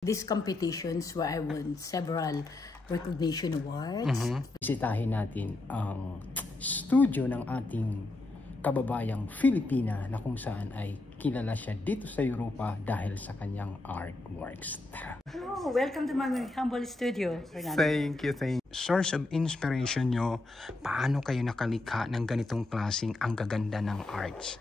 These competitions where I won several recognition awards. Bisitahin natin ang studio ng ating kababayang Filipina na kung saan ay kilala siya dito sa Europa dahil sa kanyang artworks. Hello, welcome to my humble studio, Fernando. Thank you. Source of inspiration nyo, paano kayo nakalikha ng ganitong klaseng ang gaganda ng arts?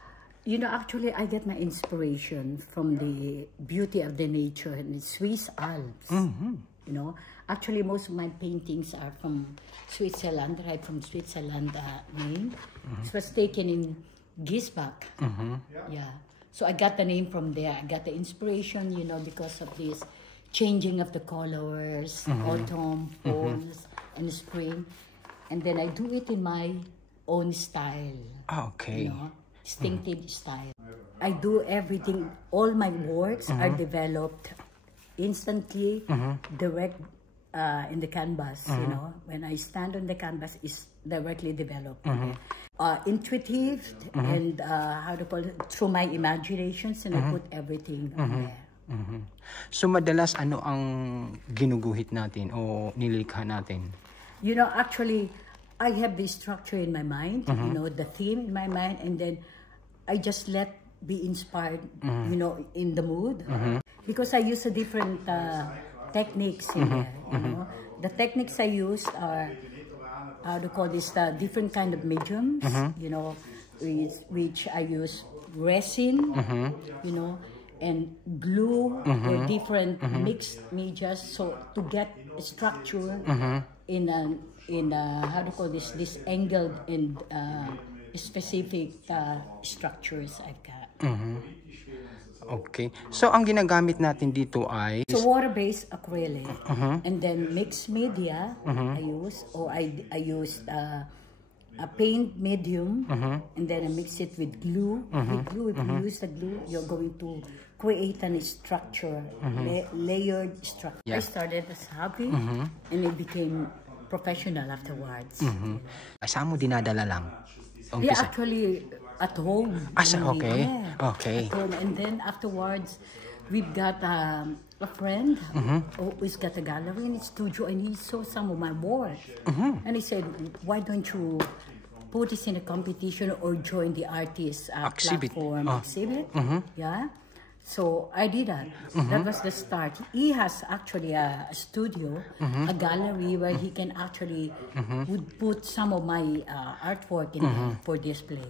You know, actually, I get my inspiration from the beauty of the nature in the Swiss Alps. You know, actually, most of my paintings are from Switzerland, right from Switzerland name. It was taken in Gisbach. Yeah. So I got the name from there. I got the inspiration, you know, because of this changing of the colors, autumn, fall, and spring. And then I do it in my own style. Okay. You know, distinctive style. I do everything. All my works are developed instantly, direct in the canvas. You know, when I stand on the canvas, is directly developed. Intuitive and how to call it, through my imaginations, and I put everything on there. So madalas ano ang ginuguhit natin o nilikha natin? You know, actually, I have this structure in my mind, you know, the theme in my mind, and then I just let be inspired, you know, in the mood. Because I use a different techniques in there, you know. The techniques I use are, how to call this, different kind of mediums, you know, which I use resin, you know, and glue, or different mixed medias, so to get a structure in a how to call this angled and specific structures I've got. Okay. So ang ginagamit natin dito ay so water-based acrylic, and then mixed media I use, or I used a paint medium, and then I mix it with glue. With glue, if you use the glue, you're going to create a structure, layered structure. I started as hobby, and it became professional afterwards. Saan mo dinadala lang? Yeah, actually at home. Okay. Yeah, Okay. at home. And then afterwards, we've got a friend who's got a gallery in his studio, and he saw some of my work. And he said, why don't you put this in a competition or join the artist platform exhibit? Yeah. So I did that. That was the start. He has actually a studio, a gallery where he can actually would put some of my artwork in there for display.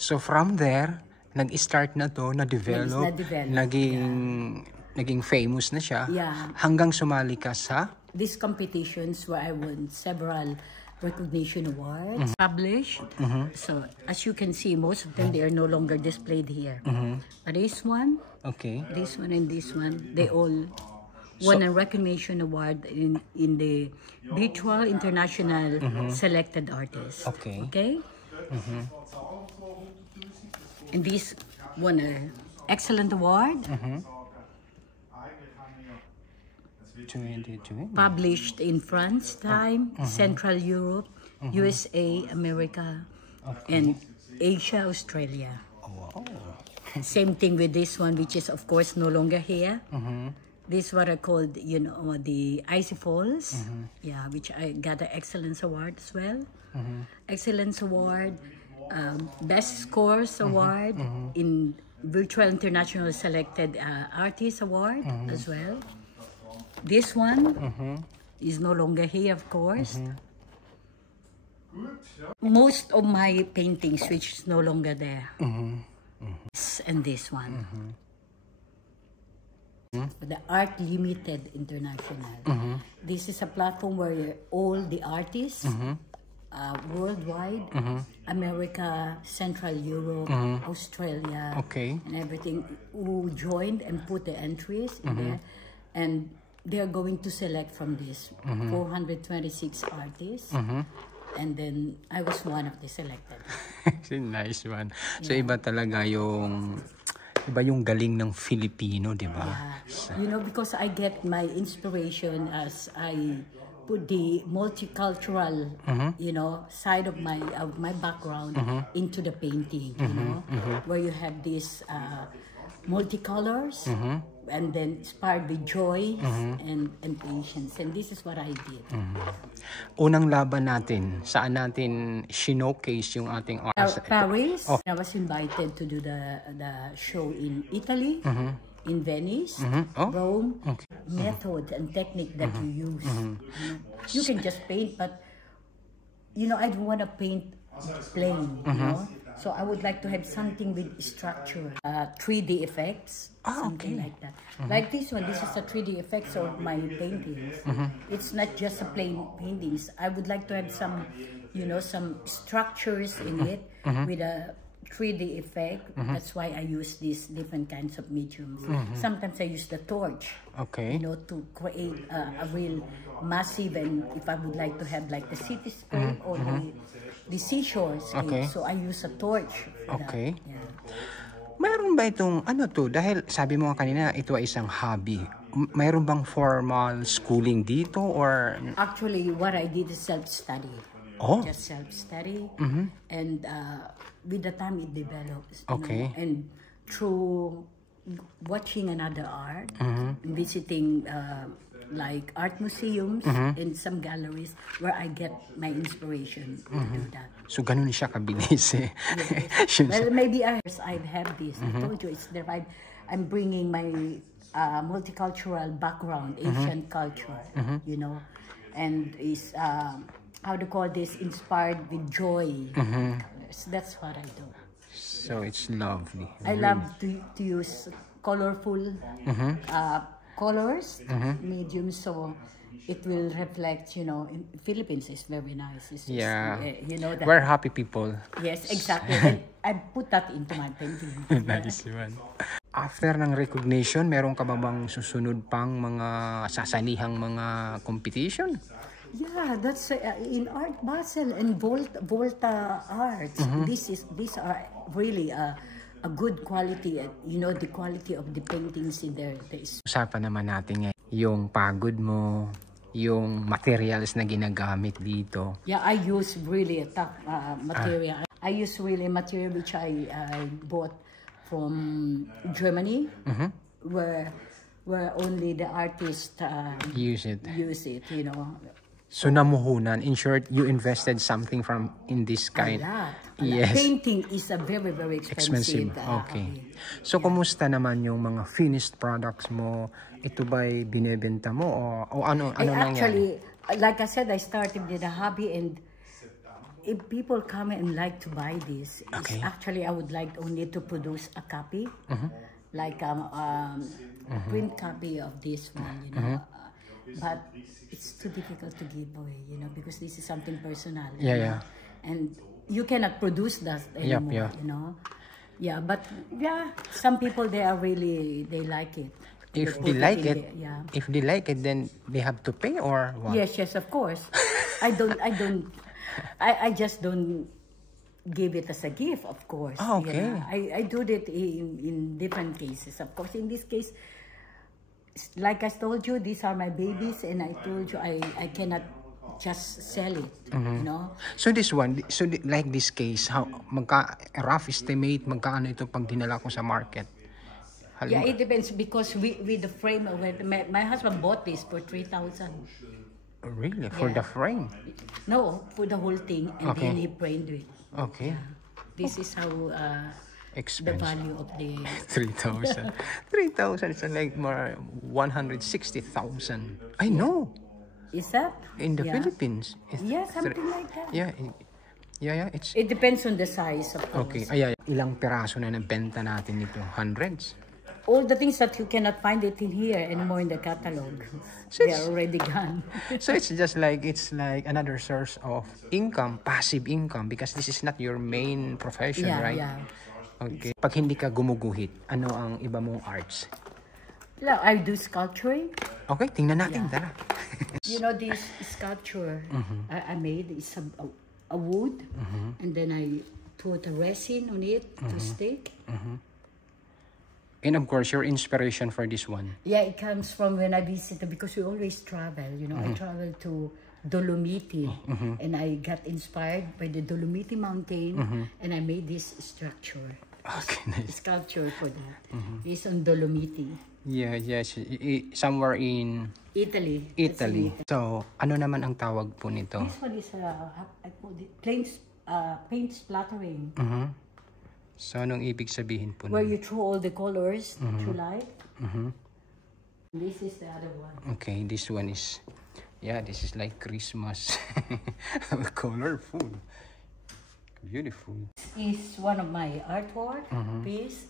So from there, nag-start na to, na-develop, naging famous na siya, hanggang sumali ka sa these competitions where I won several recognition awards published. So as you can see, most of them, they are no longer displayed here. But this one, this one, and this one, they all won a recognition award in the Virtual International Selected Artists. Okay. And this won an excellent award. 2020. Published in France, Time, Central Europe, USA, America, and Asia, Australia. Same thing with this one, which is of course no longer here. This what I called, you know, the Icy Falls. Yeah, which I got an Excellence Award as well. Excellence Award, Best Scores Award in Virtual International Selected Artist Award as well. This one is no longer here, of course. Most of my paintings, which is no longer there. And this one. The Art Limited International. This is a platform where all the artists worldwide, America, Central Europe, Australia, and everything, who joined and put the entries in there. And they're going to select from this 426 artists. And then I was one of the selected. Nice one. So iba talaga yung galing ng Filipino, di ba? You know, because I get my inspiration as I put the multicultural, you know, side of my background into the painting, you know, where you have these multicolors, and then inspired with joy and patience. And this is what I did. Unang laban natin, saan natin showcase yung ating art? Paris. I was invited to do the show in Italy, in Venice, Rome. Method and technique that you use. You can just paint, but I don't want to paint plain. So I would like to have something with structure, 3D effects, something like that. Like this one, this is a 3D effects of my paintings. It's not just a plain paintings. I would like to have some, some structures in it with a 3D effect. That's why I use these different kinds of mediums. Sometimes I use the torch, to create a real massive, and if I would like to have like the cityscape or the seashore scape, so I use a torch for that. Yeah. Mayroon ba itong, dahil sabi mo kanina, ito ay isang hobby. Mayroon bang formal schooling dito or? Actually, what I did is self-study. Just self-study. And with the time it develops. And through watching another art, visiting like art museums and some galleries where I get my inspiration to do that. So ganun siya kabilis eh. Yes. Well, maybe I have this. I told you it's there. I'm bringing my multicultural background, Asian culture, and is how to call this, inspired with joy. That's what I do. So it's lovely. I love to use colorful colors, mediums, so it will reflect, in Philippines is very nice. It's just, we're happy people. Yes, exactly. And I put that into my painting. Nice one. After ng recognition, meron ka ba bang susunod pang mga sasanihang mga competition? Yeah, that's in Art Basel and Volta Arts. These are really a good quality. The quality of the paintings in there. Usapan naman natin yung pagod mo, yung materials na ginagamit dito. Yeah, I use really a tough material. I use really material which I bought from Germany, where only the artists use it. So namuhunan, in short, you invested something in this kind. Yes. Painting is a very, very expensive. Okay. So kumusta naman yung mga finished products mo? Ito ba'y binebenta mo o ano nangyari? Actually, like I said, I started with a hobby, and if people come and like to buy this, actually I would like only to produce a copy, like print copy of this one, but it's too difficult to give away, because this is something personal. And you cannot produce that anymore, but some people, they like it. If they like it, then they have to pay or what? Yes, of course. I just don't give it as a gift, of course. I do it in different cases. Of course, in this case, like I told you, these are my babies, and I told you I cannot just sell it, So this one, like this case, how rough estimate magkano ito pag dinala ko sa market? Yeah, it depends, because with the frame, my husband bought this for 3,000. Really? For the frame? No, for the whole thing, and then he framed it. Okay. This is how the value of the 3,000. 3,000 is like more 160,000. I know. Is that in the Philippines? Something like that. Yeah. It depends on the size, of Okay. course. Ilang piraso na nabenta natin ito? Hundreds? All the things that you cannot find it in here anymore in the catalog, they are already gone. So it's like another source of income, passive income, because this is not your main profession, right? Yeah. Okay. Pag hindi ka gumuguhit, ano ang iba mong arts? I do sculpturing. Okay, tingnan natin, tara. This sculpture I made is a wood, and then I put a resin on it to stick. And of course, your inspiration for this one? Yeah, it comes from when I visited, because we always travel, I travel to Dolomiti, and I got inspired by the Dolomiti mountain, and I made this structure. Okay, nice. Sculpture for that. It's on Dolomiti, Yeah, yes. Somewhere in Italy. Italy. So, ano naman ang tawag po nito? This one is I call it paint splattering, So, anong ibig sabihin po where nun? you throw all the colors through light. This is the other one. Okay, this one is, yeah, this is like Christmas. Colorful. Beautiful. Is one of my artwork piece,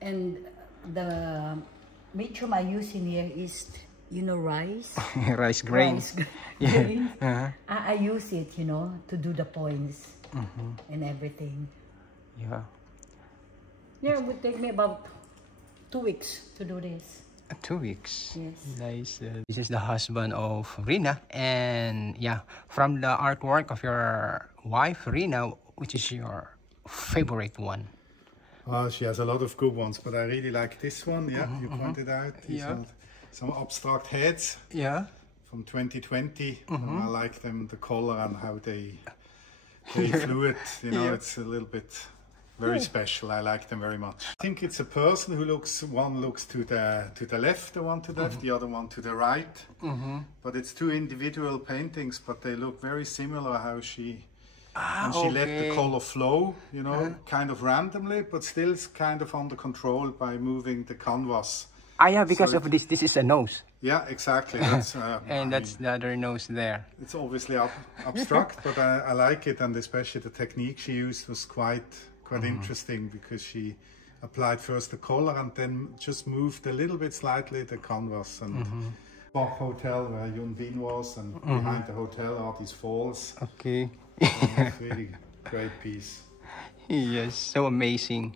and the medium I use in here is, you know, rice. Rice grains. Grains. I use it, you know, to do the points and everything. Yeah. Yeah, it would take me about 2 weeks to do this. 2 weeks. Yes. Nice. This is the husband of Rina, and yeah, from the artwork of your wife, Rina, which is your favorite one? She has a lot of good ones, but I really like this one. Yeah, you pointed out. These are some abstract heads. Yeah. From 2020. I like them, the color and how they fluid. You know, it's a little bit very special. I like them very much. I think it's a person who looks. One looks to the left, the one to the left, the other one to the right. But it's two individual paintings, but they look very similar. How she. And she let the color flow, you know, kind of randomly, but still kind of under control by moving the canvas. Yeah, because of this is a nose. Yeah, exactly. That's, and that's the other nose there. It's obviously abstract, but I like it, and especially the technique she used was quite interesting, because she applied first the color and then just moved a little bit slightly the canvas. And Bach Hotel, where Yun Bin was, and behind the hotel are these falls. Okay. It's really great piece. Yes, so amazing.